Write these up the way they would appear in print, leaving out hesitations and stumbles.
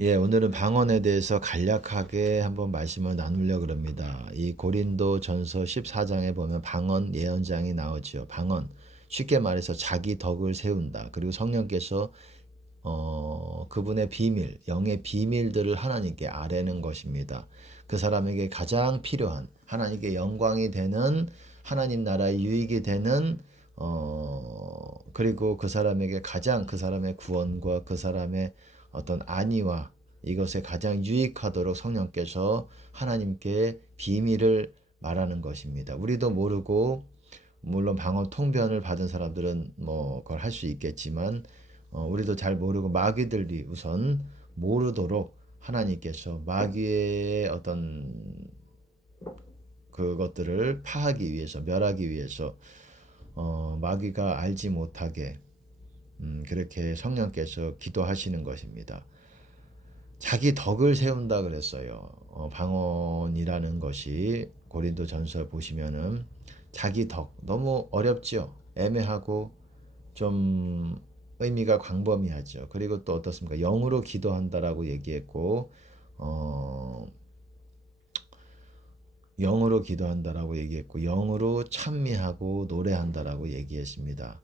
예, 오늘은 방언에 대해서 간략하게 한번 말씀을 나누려고 합니다. 이 고린도 전서 14장에 보면 방언 예언장이 나오지요. 방언. 쉽게 말해서 자기 덕을 세운다. 그리고 성령께서 그분의 비밀, 영의 비밀들을 하나님께 아뢰는 것입니다. 그 사람에게 가장 필요한 하나님께 영광이 되는 하나님 나라의 유익이 되는 그리고 그 사람에게 가장 그 사람의 구원과 그 사람의 어떤 안위와 이것에 가장 유익하도록 성령께서 하나님께 비밀을 말하는 것입니다. 우리도 모르고 물론 방언 통변을 받은 사람들은 뭐 그걸 할 수 있겠지만 우리도 잘 모르고 마귀들이 우선 모르도록 하나님께서 마귀의 어떤 그것들을 파하기 위해서 멸하기 위해서 마귀가 알지 못하게 그렇게 성령께서 기도하시는 것입니다. 자기 덕을 세운다 그랬어요. 방언이라는 것이 고린도 전서 보시면은 자기 덕 너무 어렵죠. 애매하고 좀 의미가 광범위하죠. 그리고 또 어떻습니까? 영으로 기도한다라고 얘기했고 영으로 기도한다라고 얘기했고 영으로 찬미하고 노래한다라고 얘기했습니다.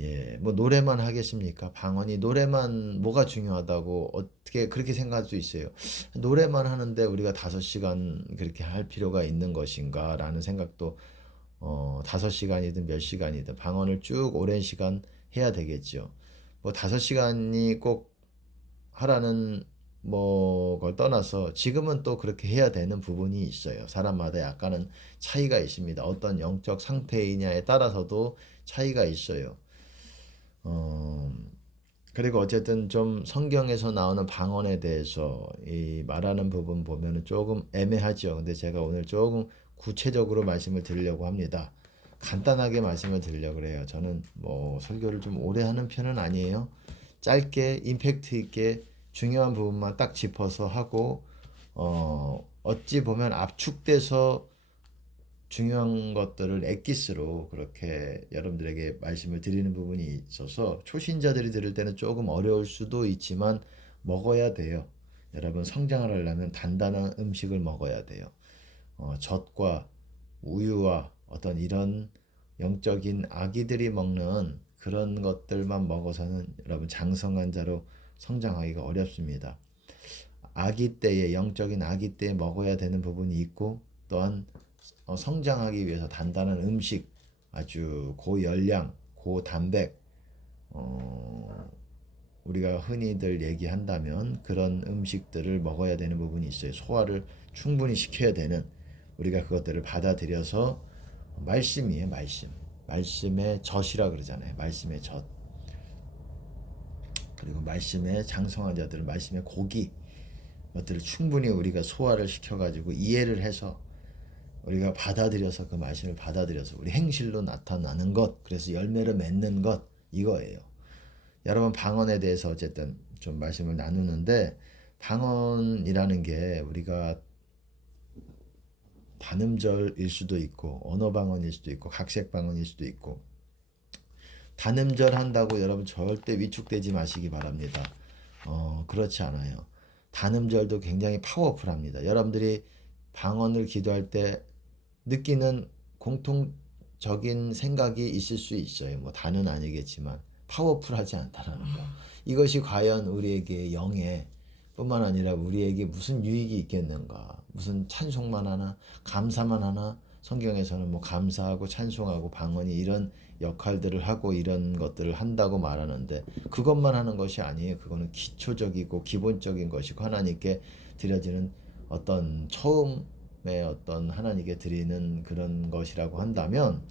예, 뭐 노래만 하겠습니까? 방언이 노래만 뭐가 중요하다고 어떻게 그렇게 생각할 수 있어요. 노래만 하는데 우리가 5시간 그렇게 할 필요가 있는 것인가 라는 생각도 5시간이든 몇 시간이든 방언을 쭉 오랜 시간 해야 되겠죠. 뭐 5시간이 꼭 하라는 뭐 걸 떠나서 지금은 또 그렇게 해야 되는 부분이 있어요. 사람마다 약간은 차이가 있습니다. 어떤 영적 상태이냐에 따라서도 차이가 있어요. 어, 그리고 어쨌든 좀 성경에서 나오는 방언에 대해서 이 말하는 부분 보면은 조금 애매하죠. 근데 제가 오늘 조금 구체적으로 말씀을 드리려고 합니다. 간단하게 말씀을 드리려고 그래요. 저는 뭐 설교를 좀 오래 하는 편은 아니에요. 짧게 임팩트 있게 중요한 부분만 딱 짚어서 하고 어찌 보면 압축돼서 중요한 것들을 엑기스로 그렇게 여러분들에게 말씀을 드리는 부분이 있어서 초신자들이 들을 때는 조금 어려울 수도 있지만 먹어야 돼요. 여러분 성장을 하려면 단단한 음식을 먹어야 돼요. 젖과 우유와 어떤 이런 영적인 아기들이 먹는 그런 것들만 먹어서는 여러분 장성한 자로 성장하기가 어렵습니다. 아기 때에 영적인 아기 때에 먹어야 되는 부분이 있고 또한 성장하기 위해서 단단한 음식, 아주 고열량, 고단백, 어, 우리가 흔히들 얘기한다면 그런 음식들을 먹어야 되는 부분이 있어요. 소화를 충분히 시켜야 되는 우리가 그것들을 받아들여서 말씀이에요, 말씀. 말씀의 젖이라 그러잖아요. 말씀의 젖. 그리고 말씀의 장성한 자들은 말씀의 고기 것들을 충분히 우리가 소화를 시켜가지고 이해를 해서 우리가 받아들여서 그 말씀을 받아들여서 우리 행실로 나타나는 것, 그래서 열매를 맺는 것, 이거예요. 여러분 방언에 대해서 어쨌든 좀 말씀을 나누는데 방언이라는 게 우리가 단음절일 수도 있고 언어 방언일 수도 있고 각색 방언일 수도 있고 단음절 한다고 여러분 절대 위축되지 마시기 바랍니다. 그렇지 않아요. 단음절도 굉장히 파워풀합니다. 여러분들이 방언을 기도할 때 느끼는 공통적인 생각이 있을 수 있어요. 뭐 다는 아니겠지만 파워풀하지 않다라는 거. 이것이 과연 우리에게 영에 뿐만 아니라 우리에게 무슨 유익이 있겠는가? 무슨 찬송만 하나, 감사만 하나? 성경에서는 뭐 감사하고 찬송하고 방언이 이런 역할들을 하고 이런 것들을 한다고 말하는데 그것만 하는 것이 아니에요. 그거는 기초적이고 기본적인 것이고 하나님께 드려지는 어떤 처음의 어떤 하나님께 드리는 그런 것이라고 한다면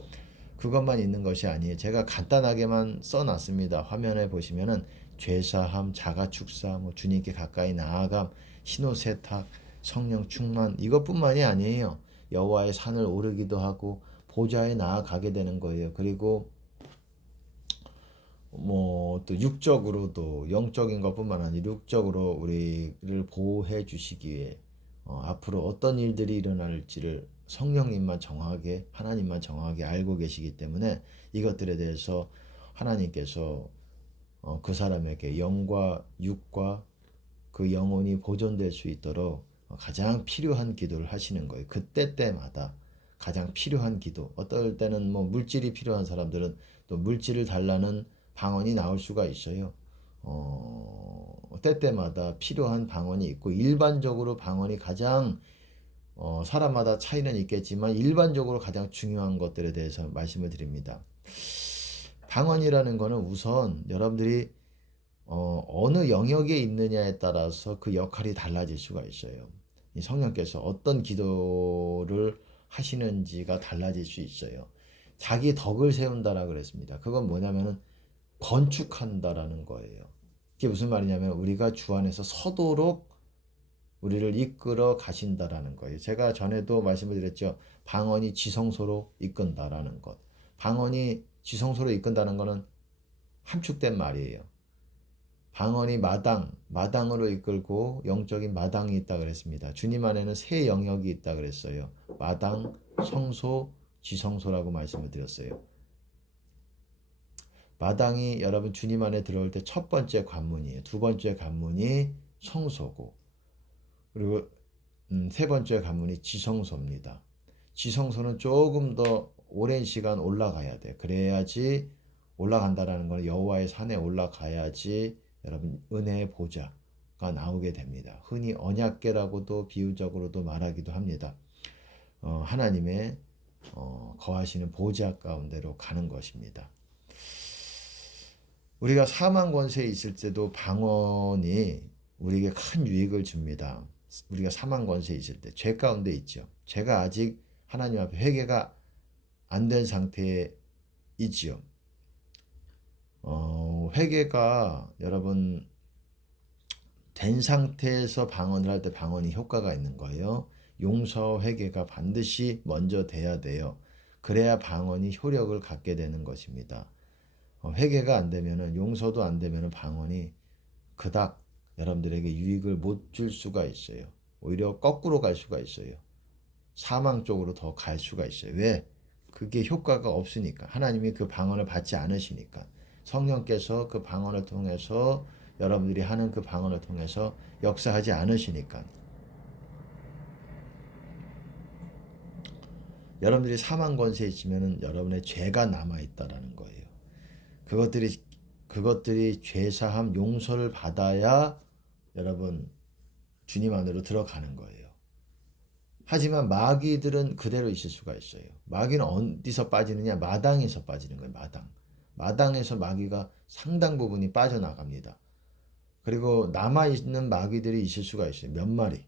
그것만 있는 것이 아니에요. 제가 간단하게만 써놨습니다. 화면에 보시면은 죄사함, 자가축사, 뭐 주님께 가까이 나아감, 신호세탁, 성령 충만 이것뿐만이 아니에요. 여호와의 산을 오르기도 하고 보좌에 나아가게 되는 거예요. 그리고 뭐 또 육적으로도 영적인 것뿐만 아니라 육적으로 우리를 보호해 주시기 위해 앞으로 어떤 일들이 일어날지를 성령님만 정확하게 하나님만 정확하게 알고 계시기 때문에 이것들에 대해서 하나님께서 그 사람에게 영과 육과 그 영혼이 보존될 수 있도록 가장 필요한 기도를 하시는 거예요. 그때 때마다 가장 필요한 기도. 어떨 때는 뭐 물질이 필요한 사람들은 또 물질을 달라는 방언이 나올 수가 있어요. 때때마다 필요한 방언이 있고, 일반적으로 방언이 가장 사람마다 차이는 있겠지만 일반적으로 가장 중요한 것들에 대해서 말씀을 드립니다. 방언이라는 거는 우선 여러분들이 어느 영역에 있느냐에 따라서 그 역할이 달라질 수가 있어요. 이 성령께서 어떤 기도를 하시는지가 달라질 수 있어요. 자기 덕을 세운다라 그랬습니다. 그건 뭐냐면은 건축한다라는 거예요. 이게 무슨 말이냐면 우리가 주 안에서 서도록 우리를 이끌어 가신다라는 거예요. 제가 전에도 말씀을 드렸죠. 방언이 지성소로 이끈다라는 것. 방언이 지성소로 이끈다는 것은 함축된 말이에요. 방언이 마당으로 이끌고 영적인 마당이 있다 그랬습니다. 주님 안에는 세 영역이 있다 그랬어요. 마당, 성소, 지성소라고 말씀을 드렸어요. 마당이 여러분 주님 안에 들어올 때 첫 번째 관문이에요. 두 번째 관문이 성소고, 그리고 세 번째 관문이 지성소입니다. 지성소는 조금 더 오랜 시간 올라가야 돼. 그래야지 올라간다라는 건 여호와의 산에 올라가야지 여러분 은혜의 보좌가 나오게 됩니다. 흔히 언약궤라고도 비유적으로도 말하기도 합니다. 하나님의 거하시는 보좌 가운데로 가는 것입니다. 우리가 사망 권세에 있을 때도 방언이 우리에게 큰 유익을 줍니다. 우리가 사망 권세에 있을 때 죄 가운데 있죠. 죄가 아직 하나님 앞에 회개가 안 된 상태에 있지요. 회개가 여러분 된 상태에서 방언을 할 때 방언이 효과가 있는 거예요. 용서 회개가 반드시 먼저 돼야 돼요. 그래야 방언이 효력을 갖게 되는 것입니다. 회개가 안 되면은, 용서도 안 되면은 방언이 그닥 여러분들에게 유익을 못 줄 수가 있어요. 오히려 거꾸로 갈 수가 있어요. 사망 쪽으로 더 갈 수가 있어요. 왜? 그게 효과가 없으니까. 하나님이 그 방언을 받지 않으시니까. 성령께서 그 방언을 통해서, 여러분들이 하는 그 방언을 통해서 역사하지 않으시니까. 여러분들이 사망 권세에 있으면은 여러분의 죄가 남아 있다라는 거예요. 그것들이 죄사함 용서를 받아야 여러분 주님 안으로 들어가는 거예요. 하지만 마귀들은 그대로 있을 수가 있어요. 마귀는 어디서 빠지느냐? 마당에서 빠지는 거예요. 마당에서 마귀가 상당 부분이 빠져나갑니다. 그리고 남아있는 마귀들이 있을 수가 있어요. 몇 마리,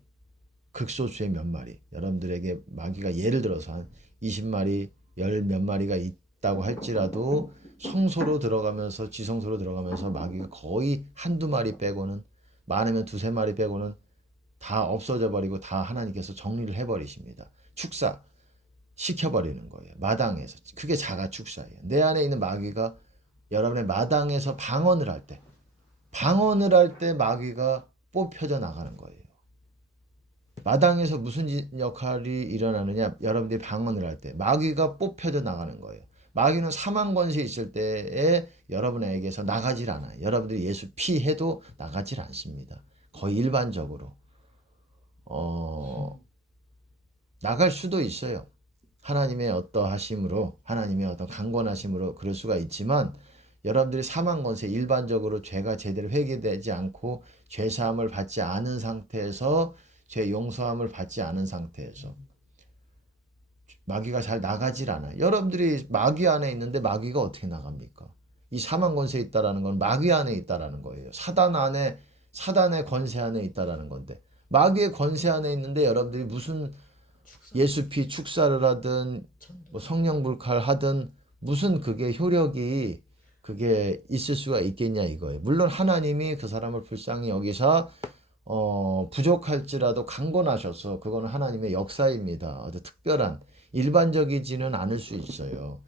극소수의 몇 마리. 여러분들에게 마귀가 예를 들어서 한 20마리, 열 몇 마리가 있다고 할지라도 성소로 들어가면서, 지성소로 들어가면서 마귀가 거의 한두 마리 빼고는, 많으면 두세 마리 빼고는 다 없어져 버리고 다 하나님께서 정리를 해버리십니다. 축사 시켜버리는 거예요. 마당에서. 그게 자가 축사예요. 내 안에 있는 마귀가 여러분의 마당에서 방언을 할 때 마귀가 뽑혀져 나가는 거예요. 마당에서 무슨 역할이 일어나느냐? 여러분들이 방언을 할 때 마귀가 뽑혀져 나가는 거예요. 마귀는 사망 권세에 있을 때에 여러분에게서 나가질 않아요. 여러분들이 예수 피해도 나가질 않습니다. 거의 일반적으로 나갈 수도 있어요. 하나님의 어떠하심으로, 하나님의 어떤 강권하심으로 그럴 수가 있지만, 여러분들이 사망 권세, 일반적으로 죄가 제대로 회개되지 않고 죄사함을 받지 않은 상태에서, 죄 용서함을 받지 않은 상태에서 마귀가 잘 나가질 않아요. 여러분들이 마귀 안에 있는데 마귀가 어떻게 나갑니까? 이 사망 권세에 있다라는 건 마귀 안에 있다라는 거예요. 사단의 권세 안에 있다라는 건데, 마귀의 권세 안에 있는데 여러분들이 무슨 예수피 축사를 하든 뭐 성령 불칼 하든 무슨 그게 효력이 그게 있을 수가 있겠냐 이거예요. 물론 하나님이 그 사람을 불쌍히 여기서 부족할지라도 강권하셔서, 그거는 하나님의 역사입니다. 아주 특별한, 일반적이지는 않을 수 있어요.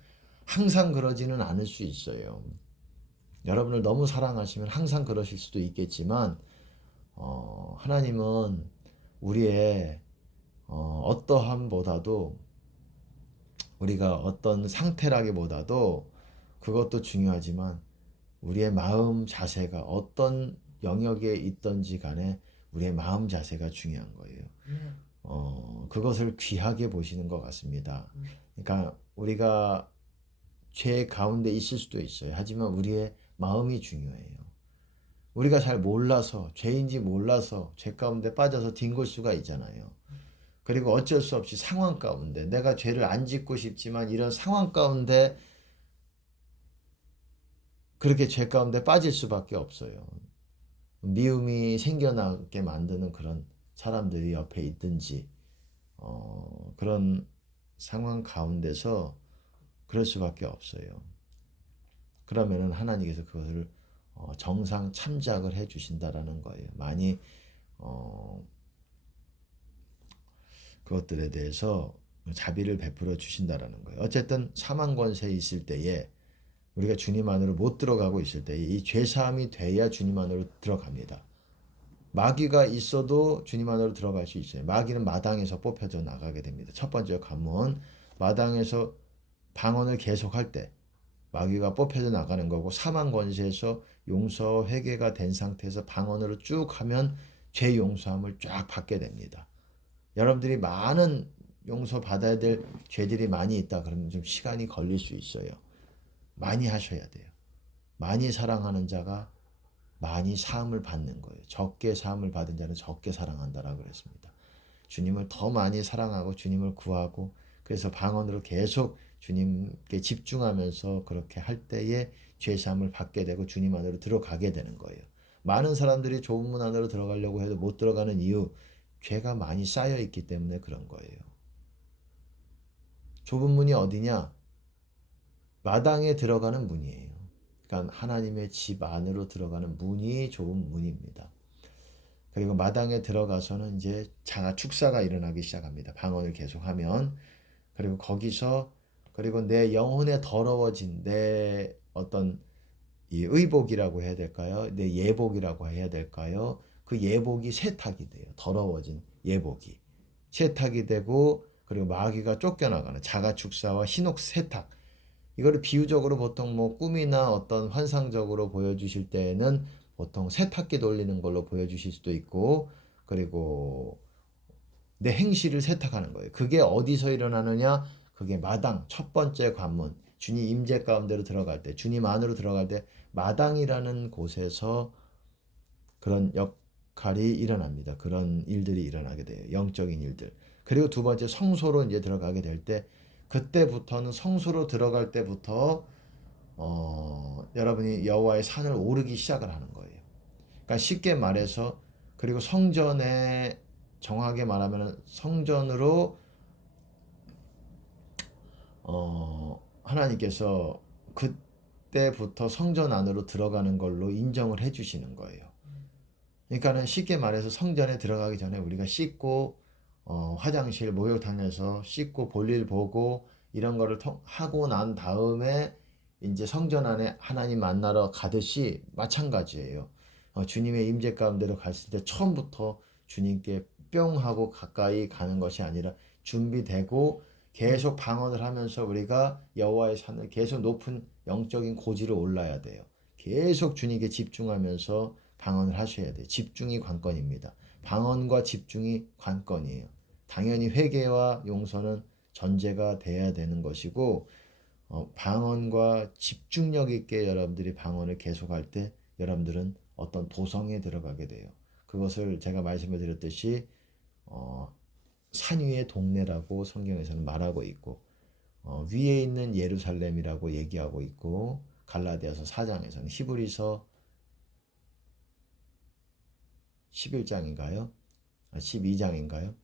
항상 그러지는 않을 수 있어요. 여러분을 너무 사랑하시면 항상 그러실 수도 있겠지만, 하나님은 우리의 어떠함보다도, 우리가 어떤 상태라기보다도, 그것도 중요하지만 우리의 마음 자세가 어떤 영역에 있든지 간에 우리의 마음 자세가 중요한 거예요. 네. 그것을 귀하게 보시는 것 같습니다. 그러니까 우리가 죄 가운데 있을 수도 있어요. 하지만 우리의 마음이 중요해요. 우리가 잘 몰라서, 죄인지 몰라서 죄 가운데 빠져서 뒹굴 수가 있잖아요. 그리고 어쩔 수 없이 상황 가운데, 내가 죄를 안 짓고 싶지만 이런 상황 가운데 그렇게 죄 가운데 빠질 수밖에 없어요. 미움이 생겨나게 만드는 그런 사람들이 옆에 있든지, 그런 상황 가운데서 그럴 수밖에 없어요. 그러면은 하나님께서 그것을 정상 참작을 해 주신다라는 거예요. 많이 그것들에 대해서 자비를 베풀어 주신다라는 거예요. 어쨌든 사망 권세에 있을 때에 우리가 주님 안으로 못 들어가고 있을 때에 이 죄사함이 돼야 주님 안으로 들어갑니다. 마귀가 있어도 주님 안으로 들어갈 수 있어요. 마귀는 마당에서 뽑혀져 나가게 됩니다. 첫 번째 관문, 마당에서 방언을 계속할 때 마귀가 뽑혀져 나가는 거고, 사망 권세에서 용서 회개가 된 상태에서 방언으로 쭉 하면 죄 용서함을 쫙 받게 됩니다. 여러분들이 많은 용서 받아야 될 죄들이 많이 있다 그러면 좀 시간이 걸릴 수 있어요. 많이 하셔야 돼요. 많이 사랑하는 자가 많이 사함을 받는 거예요. 적게 사함을 받은 자는 적게 사랑한다라고 그랬습니다. 주님을 더 많이 사랑하고 주님을 구하고, 그래서 방언으로 계속 주님께 집중하면서 그렇게 할 때에 죄사함을 받게 되고 주님 안으로 들어가게 되는 거예요. 많은 사람들이 좁은 문 안으로 들어가려고 해도 못 들어가는 이유, 죄가 많이 쌓여 있기 때문에 그런 거예요. 좁은 문이 어디냐? 마당에 들어가는 문이에요. 그러니까 하나님의 집 안으로 들어가는 문이 좁은 문입니다. 그리고 마당에 들어가서는 이제 자아 축사가 일어나기 시작합니다. 방언을 계속하면. 그리고 거기서, 그리고 내 영혼에 더러워진 내 어떤 이 의복이라고 해야 될까요? 내 예복이라고 해야 될까요? 그 예복이 세탁이 돼요. 더러워진 예복이 세탁이 되고, 그리고 마귀가 쫓겨나가는 자가 축사와 hin옥 세탁. 이거를 비유적으로 보통 뭐 꿈이나 어떤 환상적으로 보여주실 때에는 보통 세탁기 돌리는 걸로 보여주실 수도 있고, 그리고 내 행실을 세탁하는 거예요. 그게 어디서 일어나느냐? 그게 마당, 첫 번째 관문, 주님 임재 가운데로 들어갈 때, 주님 안으로 들어갈 때 마당이라는 곳에서 그런 역할이 일어납니다. 그런 일들이 일어나게 돼요. 영적인 일들. 그리고 두 번째 성소로 이제 들어가게 될 때, 그때부터는 성소로 들어갈 때부터 여러분이 여호와의 산을 오르기 시작을 하는 거예요. 그러니까 쉽게 말해서, 그리고 성전에, 정확하게 말하면 성전으로 하나님께서 그때부터 성전 안으로 들어가는 걸로 인정을 해 주시는 거예요. 그러니까는 쉽게 말해서 성전에 들어가기 전에 우리가 씻고, 화장실, 목욕탕에서 씻고 볼일 보고 이런 거를 하고 난 다음에 이제 성전 안에 하나님 만나러 가듯이 마찬가지예요. 주님의 임재 가운데로 갔을 때 처음부터 주님께 뿅 하고 가까이 가는 것이 아니라 준비되고, 계속 방언을 하면서 우리가 여호와의 산을 계속 높은 영적인 고지로 올라야 돼요. 계속 주님께 집중하면서 방언을 하셔야 돼요. 집중이 관건입니다. 방언과 집중이 관건이에요. 당연히 회개와 용서는 전제가 돼야 되는 것이고, 방언과 집중력 있게 여러분들이 방언을 계속할 때 여러분들은 어떤 도성에 들어가게 돼요. 그것을 제가 말씀을 드렸듯이 산 위의 동네라고 성경에서는 말하고 있고, 위에 있는 예루살렘이라고 얘기하고 있고, 갈라디아서 4장에서는, 히브리서 11장인가요? 12장인가요?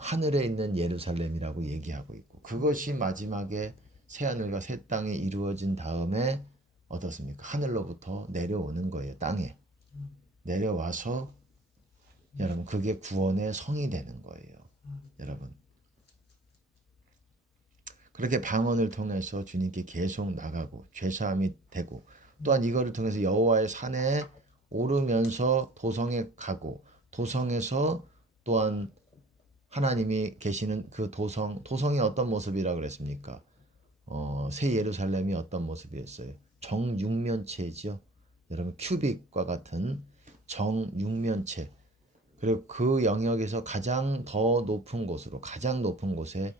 하늘에 있는 예루살렘이라고 얘기하고 있고, 그것이 마지막에 새하늘과 새 땅이 이루어진 다음에 어떻습니까? 하늘로부터 내려오는 거예요. 땅에 내려와서, 여러분, 그게 구원의 성이 되는 거예요. 여러분, 그렇게 방언을 통해서 주님께 계속 나가고 죄사함이 되고, 또한 이거를 통해서 여호와의 산에 오르면서 도성에 가고, 도성에서 또한 하나님이 계시는 그 도성이 어떤 모습이라 그랬습니까? 새 예루살렘이 어떤 모습이었어요? 정육면체지요. 여러분, 큐빅과 같은 정육면체, 그리고 그 영역에서 가장 더 높은 곳으로, 가장 높은 곳에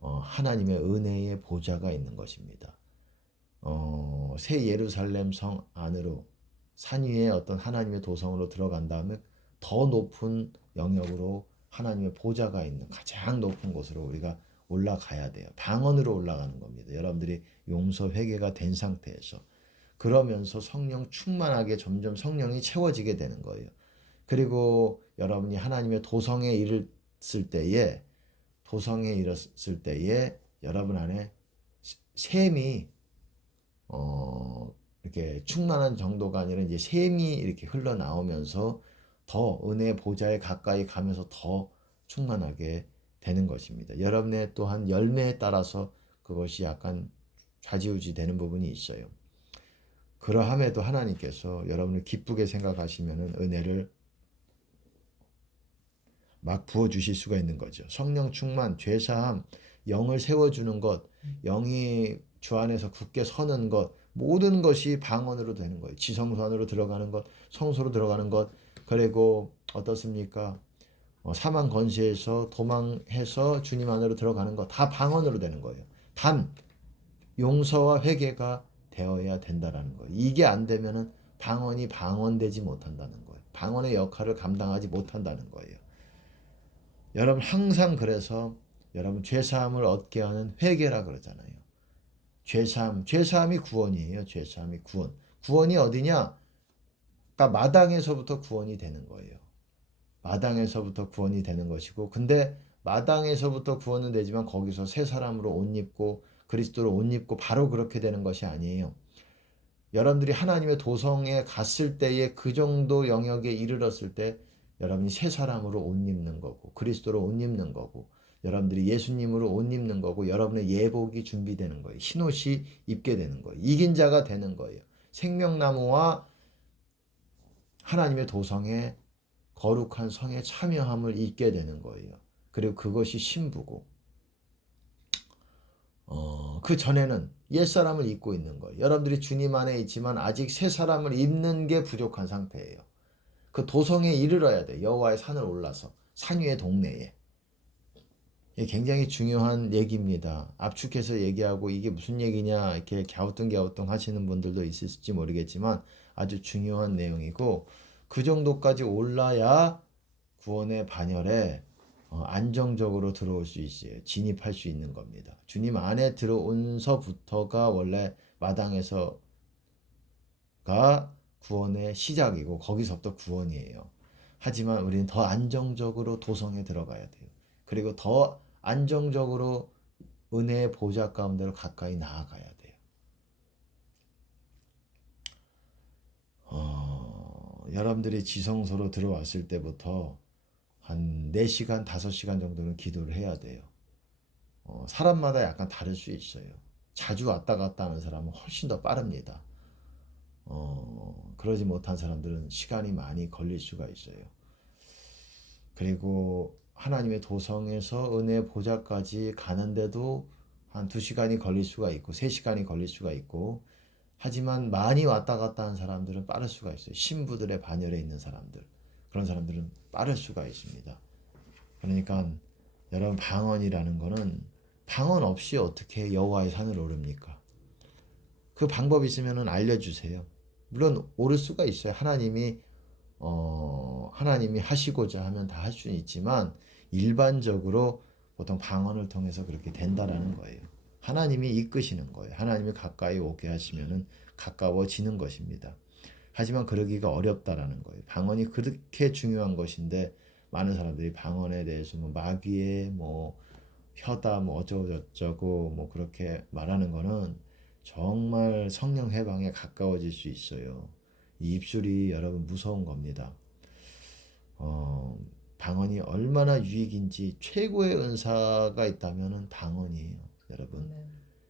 하나님의 은혜의 보좌가 있는 것입니다. 새 예루살렘 성 안으로, 산 위에 어떤 하나님의 도성으로 들어간 다음에 더 높은 영역으로 하나님의 보좌가 있는 가장 높은 곳으로 우리가 올라가야 돼요. 방언으로 올라가는 겁니다. 여러분들이 용서 회개가 된 상태에서. 그러면서 성령 충만하게 점점 성령이 채워지게 되는 거예요. 그리고 여러분이 하나님의 도성에 이르렀을 때에 여러분 안에 샘이 이렇게 충만한 정도가 아니라 이제 샘이 이렇게 흘러나오면서 더 은혜의 보좌에 가까이 가면서 더 충만하게 되는 것입니다. 여러분의 또한 열매에 따라서 그것이 약간 좌지우지 되는 부분이 있어요. 그러함에도 하나님께서 여러분을 기쁘게 생각하시면 은혜를 막 부어주실 수가 있는 거죠. 성령 충만, 죄사함, 영을 세워주는 것, 영이 주 안에서 굳게 서는 것, 모든 것이 방언으로 되는 거예요. 지성소 안으로 들어가는 것, 성소로 들어가는 것, 그리고 어떻습니까? 사망 권세에서 도망해서 주님 안으로 들어가는 것, 다 방언으로 되는 거예요. 단 용서와 회개가 되어야 된다라는 거예요. 이게 안 되면은 방언이 방언되지 못한다는 거예요. 방언의 역할을 감당하지 못한다는 거예요. 여러분 항상 그래서 여러분 죄사함을 얻게 하는 회개라 그러잖아요. 죄사함이 구원이에요. 죄사함이 구원. 구원이 어디냐? 그러니까 마당에서부터 구원이 되는 거예요. 마당에서부터 구원이 되는 것이고, 근데 마당에서부터 구원은 되지만 거기서 새 사람으로 옷 입고 그리스도로 옷 입고 바로 그렇게 되는 것이 아니에요. 여러분들이 하나님의 도성에 갔을 때에 그 정도 영역에 이르렀을 때 여러분이 새 사람으로 옷 입는 거고 그리스도로 옷 입는 거고 여러분들이 예수님으로 옷 입는 거고 여러분의 예복이 준비되는 거예요. 흰옷이 입게 되는 거예요. 이긴 자가 되는 거예요. 생명나무와 하나님의 도성에 거룩한 성에 참여함을 잊게 되는 거예요. 그리고 그것이 신부고 그 전에는 옛사람을 입고 있는 거예요. 여러분들이 주님 안에 있지만 아직 새 사람을 입는 게 부족한 상태예요. 그 도성에 이르러야 돼. 여호와의 산을 올라서 산 위의 동네에. 이게 굉장히 중요한 얘기입니다. 압축해서 얘기하고 이게 무슨 얘기냐 이렇게 갸우뚱 하시는 분들도 있을지 모르겠지만 아주 중요한 내용이고 그 정도까지 올라야 구원의 반열에 안정적으로 들어올 수 있어요. 진입할 수 있는 겁니다. 주님 안에 들어온서부터가 원래 마당에서가 구원의 시작이고 거기서부터 구원이에요. 하지만 우리는 더 안정적으로 도성에 들어가야 돼요. 그리고 더 안정적으로 은혜의 보좌 가운데로 가까이 나아가야 돼요. 여러분들이 지성소로 들어왔을 때부터 한 4시간, 5시간 정도는 기도를 해야 돼요. 사람마다 약간 다를 수 있어요. 자주 왔다 갔다 하는 사람은 훨씬 더 빠릅니다. 그러지 못한 사람들은 시간이 많이 걸릴 수가 있어요. 그리고 하나님의 도성에서 은혜 보좌까지 가는데도 한 2시간이 걸릴 수가 있고 3시간이 걸릴 수가 있고 하지만 많이 왔다 갔다 하는 사람들은 빠를 수가 있어요. 신부들의 반열에 있는 사람들. 그런 사람들은 빠를 수가 있습니다. 그러니까 여러분 방언이라는 거는 방언 없이 어떻게 여호와의 산을 오릅니까? 그 방법 있으면 알려주세요. 물론 오를 수가 있어요. 하나님이 하시고자 하면 다 할 수는 있지만 일반적으로 보통 방언을 통해서 그렇게 된다라는 거예요. 하나님이 이끄시는 거예요. 하나님이 가까이 오게 하시면은 가까워지는 것입니다. 하지만 그러기가 어렵다라는 거예요. 방언이 그렇게 중요한 것인데 많은 사람들이 방언에 대해서 뭐 마귀의 뭐 혀다 뭐 어쩌고저쩌고 뭐 그렇게 말하는 거는 정말 성령 해방에 가까워질 수 있어요. 이 입술이 여러분 무서운 겁니다. 방언이 얼마나 유익인지 최고의 은사가 있다면 방언이에요, 여러분.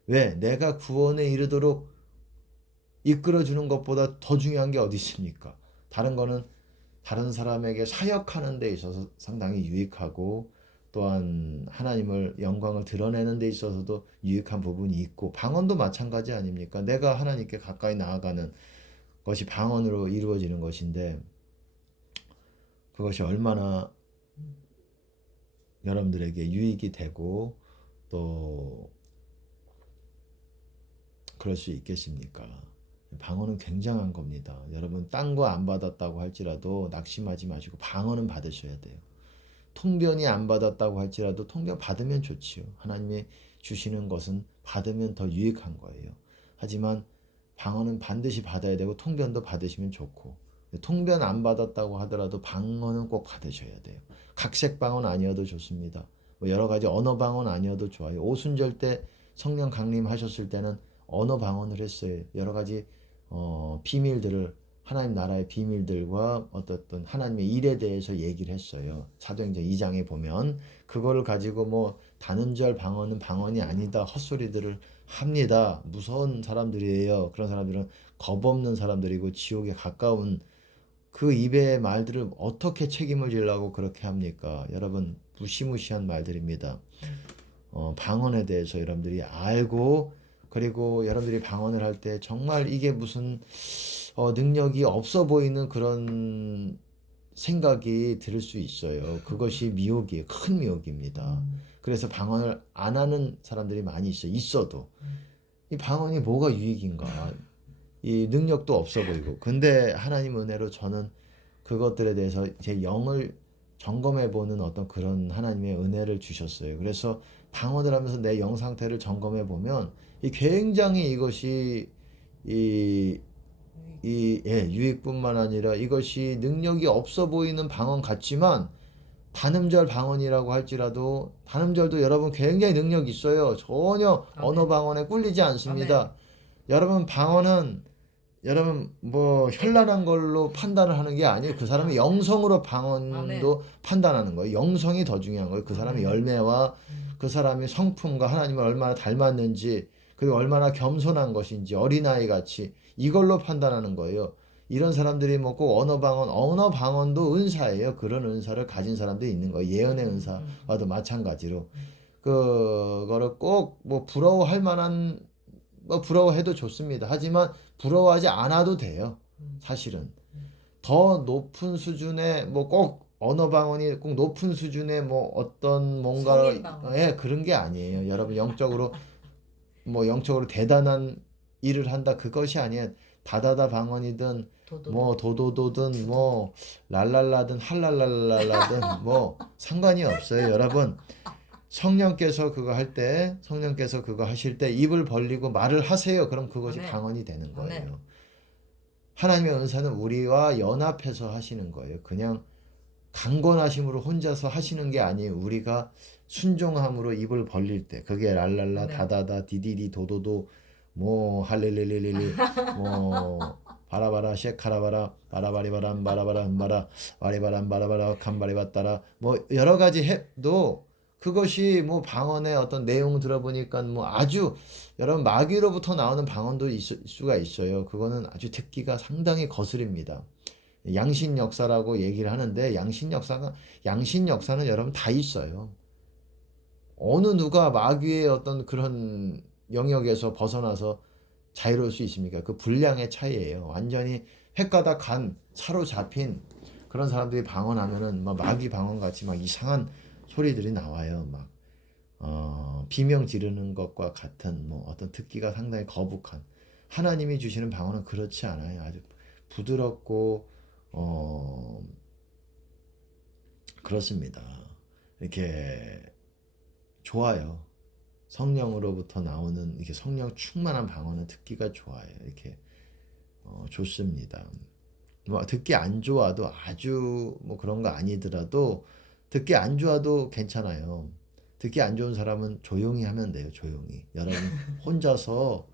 왜? 내가 구원에 이르도록 이끌어주는 것보다 더 중요한 게 어디 있습니까? 다른 거는 다른 사람에게 사역하는 데 있어서 상당히 유익하고 또한 하나님을 영광을 드러내는 데 있어서도 유익한 부분이 있고 방언도 마찬가지 아닙니까? 내가 하나님께 가까이 나아가는 것이 방언으로 이루어지는 것인데 그것이 얼마나 여러분들에게 유익이 되고 또 그럴 수 있겠습니까? 방언은 굉장한 겁니다. 여러분 딴 거 안 받았다고 할지라도 낙심하지 마시고 방언은 받으셔야 돼요. 통변이 안 받았다고 할지라도 통변 받으면 좋지요. 하나님이 주시는 것은 받으면 더 유익한 거예요. 하지만 방언은 반드시 받아야 되고 통변도 받으시면 좋고, 통변 안 받았다고 하더라도 방언은 꼭 받으셔야 돼요. 각색 방언 아니어도 좋습니다. 뭐 여러 가지 언어 방언 아니어도 좋아요. 오순절 때 성령 강림하셨을 때는 언어 방언을 했어요. 여러 가지 비밀들을, 하나님 나라의 비밀들과 어떤 하나님의 일에 대해서 얘기를 했어요. 사도행전 2장에 보면 그거를 가지고 뭐 다른절 방언은 방언이 아니다 헛소리들을 합니다. 무서운 사람들이에요. 그런 사람들은 겁 없는 사람들이고 지옥에 가까운, 그 입의 말들을 어떻게 책임을 지려고 그렇게 합니까? 여러분 무시무시한 말들입니다. 방언에 대해서 여러분들이 알고, 그리고 여러분들이 방언을 할 때 정말 이게 무슨 능력이 없어 보이는 그런 생각이 들 수 있어요. 그것이 미혹이에요. 큰 미혹입니다. 그래서 방언을 안 하는 사람들이 많이 있어요. 있어도 이 방언이 뭐가 유익인가? 이 능력도 없어 보이고. 근데 하나님 은혜로 저는 그것들에 대해서 제 영을 점검해 보는 어떤 그런 하나님의 은혜를 주셨어요. 그래서 방언을 하면서 내 영 상태를 점검해 보면 이 굉장히 이것이 이 유익뿐만 아니라 이것이 능력이 없어 보이는 방언 같지만, 단음절 방언이라고 할지라도 단음절도 여러분 굉장히 능력이 있어요. 전혀 언어 아멘. 방언에 꿀리지 아멘. 않습니다. 여러분 방언은 여러분 뭐 현란한 걸로 판단을 하는 게 아니에요. 그 사람의 영성으로 아멘. 방언도 판단하는 거예요. 영성이 더 중요한 거예요. 그 사람의 아멘. 열매와 그 사람의 성품과 하나님을 얼마나 닮았는지, 그리고 얼마나 겸손한 것인지, 어린아이 같이 이걸로 판단하는 거예요. 이런 사람들이 뭐 꼭 언어 방언도 은사예요. 그런 은사를 가진 사람들이 있는 거예요. 예언의 은사와도 마찬가지로. 그거를 꼭 뭐 부러워할 만한, 뭐 부러워해도 좋습니다. 하지만 부러워하지 않아도 돼요. 사실은 더 높은 수준의 뭐 꼭 언어 방언이 꼭 높은 수준의 뭐 어떤 성인 뭔가 방언. 예 그런 게 아니에요. 여러분 영적으로 뭐 영적으로 대단한 일을 한다 그것이 아니에요. 다다다 방언이든 도도도. 뭐 도도도든 뭐 랄랄라든 할랄랄랄라든 뭐 상관이 없어요. 여러분 성령께서 그거 할 때, 성령께서 그거 하실 때 입을 벌리고 말을 하세요. 그럼 그것이 아멘. 방언이 되는 아멘. 거예요. 하나님의 은사는 우리와 연합해서 하시는 거예요. 그냥 강권하심으로 혼자서 하시는 게 아니에요. 우리가 순종함으로 입을 벌릴 때, 그게 랄랄라 아멘. 다다다 디디디 도도도 뭐 할렐렐렐렐리 뭐 바라바라 셰카라바라 바라바리바람 바라바라 흠바라 바리바람 바라바라 캄바리바따라 뭐 여러 가지 해도 그것이 뭐 방언의 어떤 내용 들어보니까 뭐 아주 여러분 마귀로부터 나오는 방언도 있을 수가 있어요. 그거는 아주 듣기가 상당히 거슬립니다. 양신 역사라고 얘기를 하는데 양신 역사는 여러분 다 있어요. 어느 누가 마귀의 어떤 그런 영역에서 벗어나서 자유로울 수 있습니까? 그 분량의 차이예요. 완전히 횟가닥 간 사로잡힌 그런 사람들이 방언하면은 막 마귀 방언 같이 막 이상한 소리들이 나와요. 막 비명 지르는 것과 같은 뭐 어떤 듣기가 상당히 거북한, 하나님이 주시는 방언은 그렇지 않아요. 아주 부드럽고 어 그렇습니다. 이렇게 좋아요. 성령으로부터 나오는 이렇게 성령 충만한 방언은 듣기가 좋아요. 이렇게 좋습니다. 뭐 듣기 안 좋아도 아주 뭐 그런 거 아니더라도 듣기 안 좋아도 괜찮아요. 듣기 안 좋은 사람은 조용히 하면 돼요. 조용히. 여러분 혼자서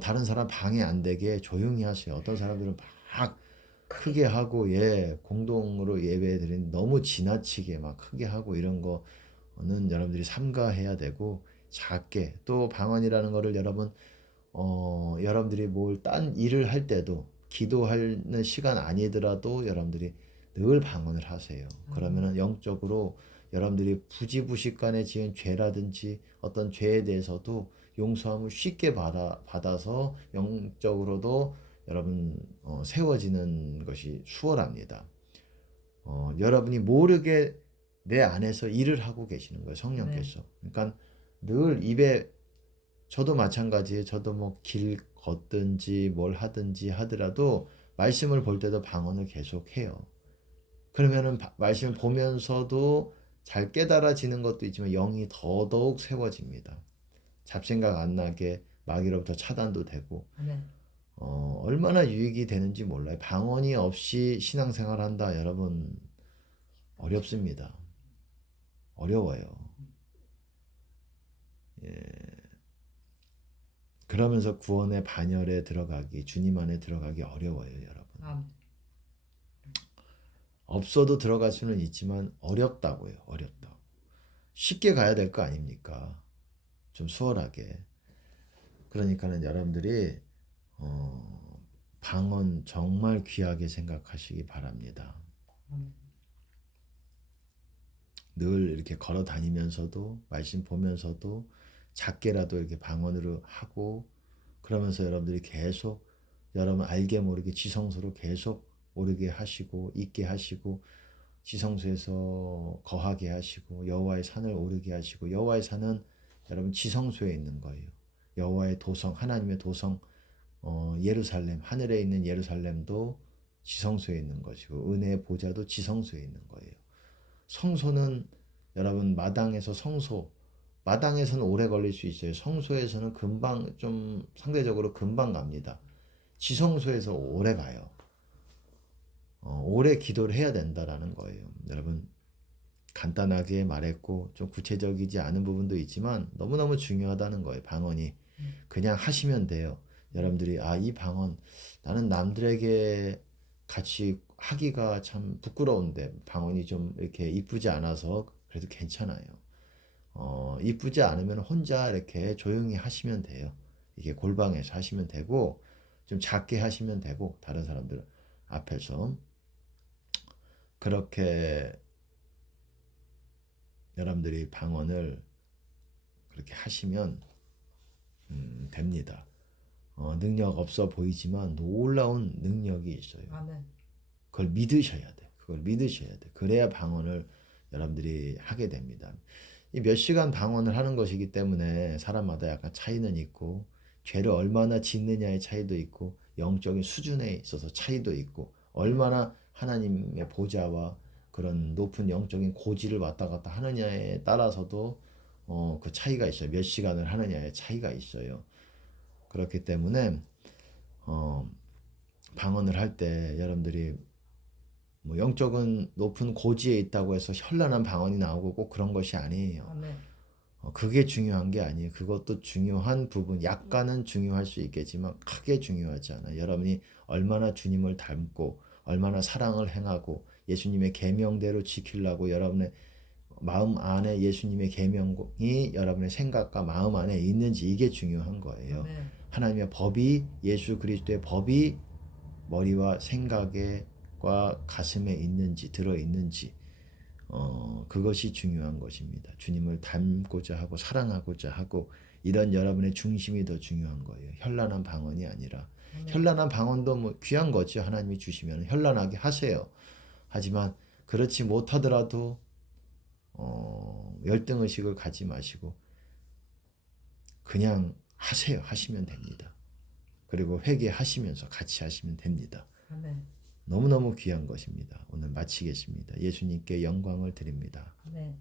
다른 사람 방해 안 되게 조용히 하세요. 어떤 사람들은 막 크게 하고 공동으로 예배 드리는 너무 지나치게 막 크게 하고 이런 거는 여러분들이 삼가해야 되고, 작게 또 방언이라는 거를 여러분 여러분들이 뭘 딴 일을 할 때도 기도하는 시간 아니더라도 여러분들이 늘 방언을 하세요. 그러면은 영적으로 여러분들이 부지부식간에 지은 죄라든지 어떤 죄에 대해서도 용서함을 쉽게 받아서 영적으로도 여러분 세워지는 것이 수월합니다. 여러분이 모르게 내 안에서 일을 하고 계시는 거예요. 네. 성령께서. 그러니까 늘 입에 저도 마찬가지예요. 저도 뭐 길 걷든지 뭘 하든지 하더라도 말씀을 볼 때도 방언을 계속 해요. 그러면은 말씀을 보면서도 잘 깨달아지는 것도 있지만 영이 더더욱 세워집니다. 잡생각 안 나게 마귀로부터 차단도 되고 아멘. 얼마나 유익이 되는지 몰라요. 방언이 없이 신앙생활 한다. 여러분 어렵습니다. 어려워요. 그러면서 구원의 반열에 들어가기, 주님 안에 들어가기 어려워요, 여러분. 아멘. 없어도 들어갈 수는 있지만 어렵다고요. 어렵다고. 쉽게 가야 될 거 아닙니까? 좀 수월하게. 그러니까는 여러분들이 방언 정말 귀하게 생각하시기 바랍니다. 아멘. 늘 이렇게 걸어 다니면서도 말씀 보면서도 작게라도 이렇게 방언으로 하고 그러면서 여러분들이 계속 여러분 알게 모르게 지성소로 계속 오르게 하시고 있게 하시고 지성소에서 거하게 하시고 여호와의 산을 오르게 하시고 여호와의 산은 여러분 지성소에 있는 거예요. 여호와의 도성 하나님의 도성 예루살렘 하늘에 있는 예루살렘도 지성소에 있는 것이고 은혜의 보좌도 지성소에 있는 거예요. 성소는 여러분 마당에서 성소 마당에서는 오래 걸릴 수 있어요. 성소에서는 금방 좀 상대적으로 금방 갑니다. 지성소에서 오래 가요. 오래 기도를 해야 된다라는 거예요. 여러분 간단하게 말했고 좀 구체적이지 않은 부분도 있지만 너무너무 중요하다는 거예요. 방언이 그냥 하시면 돼요. 여러분들이 이 방언 나는 남들에게 같이 하기가 참 부끄러운데 방언이 좀 이렇게 이쁘지 않아서 그래도 괜찮아요. 이쁘지 않으면 혼자 이렇게 조용히 하시면 돼요. 이게 골방에서 하시면 되고 좀 작게 하시면 되고 다른 사람들 앞에서 그렇게 여러분들이 방언을 그렇게 하시면 됩니다. 능력 없어 보이지만 놀라운 능력이 있어요. 아멘. 그걸 믿으셔야 돼. 그걸 믿으셔야 돼. 그래야 방언을 여러분들이 하게 됩니다. 이 몇 시간 방언을 하는 것이기 때문에 사람마다 약간 차이는 있고 죄를 얼마나 짓느냐의 차이도 있고 영적인 수준에 있어서 차이도 있고 얼마나 하나님의 보좌와 그런 높은 영적인 고지를 왔다 갔다 하느냐에 따라서도 그 차이가 있어요. 몇 시간을 하느냐의 차이가 있어요. 그렇기 때문에 방언을 할 때 여러분들이 뭐 영적인 높은 고지에 있다고 해서 현란한 방언이 나오고 꼭 그런 것이 아니에요. 아멘. 그게 중요한 게 아니에요. 그것도 중요한 부분, 약간은 중요할 수 있겠지만 크게 중요하지 않아요. 여러분이 얼마나 주님을 닮고 얼마나 사랑을 행하고 예수님의 계명대로 지키려고 여러분의 마음 안에 예수님의 계명이 여러분의 생각과 마음 안에 있는지 이게 중요한 거예요. 아멘. 하나님의 법이 예수 그리스도의 법이 머리와 생각과 가슴에 있는지 들어 있는지 그것이 중요한 것입니다. 주님을 닮고자 하고 사랑하고자 하고 이런 여러분의 중심이 더 중요한 거예요. 현란한 방언이 아니라 현란한 방언도 뭐 귀한 거죠. 하나님이 주시면 현란하게 하세요. 하지만 그렇지 못하더라도 열등의식을 가지 마시고 그냥 하세요. 하시면 됩니다. 그리고 회개하시면서 같이 하시면 됩니다. 아멘. 너무너무 귀한 것입니다. 오늘 마치겠습니다. 예수님께 영광을 드립니다. 아멘.